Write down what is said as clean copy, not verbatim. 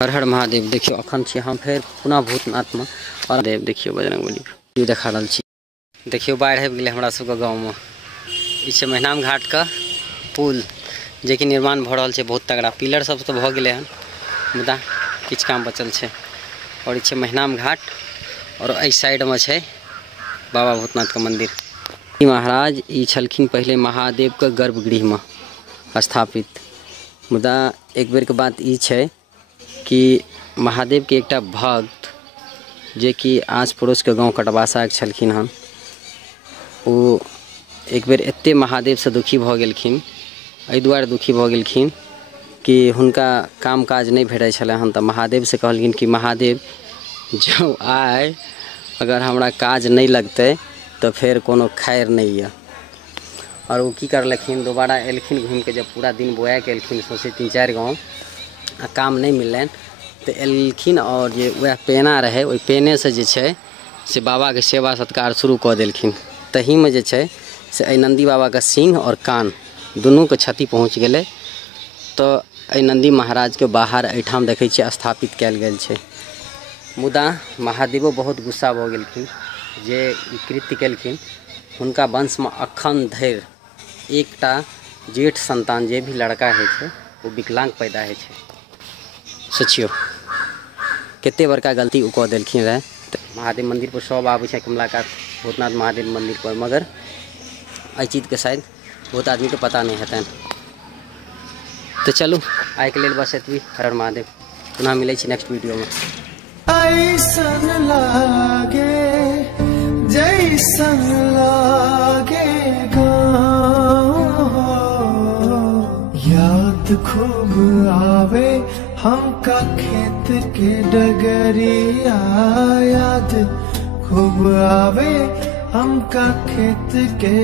हर हर महादेव। देखियो अखन छी हम फिर पुनः भूतनाथ में और देव देखियो बजरंगबली देखा रहा छी। देखियो बाढ़ आबि गेलै हमरा सबके गाँव में। ई छै महिनाम घाट का पुल जे कि निर्माण भ रहल छै बहुत तगड़ा। पिलर सब तो भ गेलै हन मुदा किछ काम बचल छै। और ई छै महिनाम घाट और एहि साइड में छै बाबा भूतनाथ का मंदिर। ई महाराज ई छलखिन पहले महादेव के गर्भगृह में स्थापित। मुदा एक बेर के बात ई छै कि महादेव के एकटा भक्त जे कि आस पड़ोस के गाँव कटवासा के छलखिन हन, ओ एक बेर एते महादेव से दुखी भ गेलखिन, एहि दुआरे दुखी भ गेलखिन कि हुनका काम काज नहीं भेटै छलै हन। तऽ महादेव से कहलखिन कि महादेव जो आइ अगर हमरा काज नहीं लगतै तो फिर कोनो खैर नहीं है। और वो की करलखिन, दोबारा एलखिन घूम के। जब पूरा दिन बोया के एलखिन सौंसे 3-4 गाँव आ काम नहीं मिलनि तो एलखिन और जे वह पेना रहे ओहि पेने से जे छै से बाबा के सेवा सत्कार शुरू कऽ देलखिन। तही में जे छै से एहि नंदी बाबा के सिंह और कान दुनू के क्षति पहुँच गेलै। तो एहि नंदी महाराज के बाहर एहिठाम देखै छियै स्थापित कयल गेल छै। मुदा महादेवो बहुत गुस्सा भऽ गेलखिन जे ई कृत्य केलखिन। हुनका वंश में अखन धरि एकटा जेठ संतान जे भी लड़का होइ छै वो विकलांग पैदा होइ छै। सोचियो कते बड़का गलती ओ कऽ देलखिन रहे। महादेव मंदिर पर सब आबै छै कमलाकात भूतनाथ महादेव मंदिर पर, मगर एहि चीज के शायद बहुत आदमी के पता नहीं हेतनि। तो चलू आइ के लेल बस एतबी। हर हर महादेव। पुनः मिलै छी नेक्स्ट वीडियो में। ऐसन लागे जैसन लागे गाँव, याद खूब आवे हमका खेत के डगरिया, याद खूब आवे हमका खेत के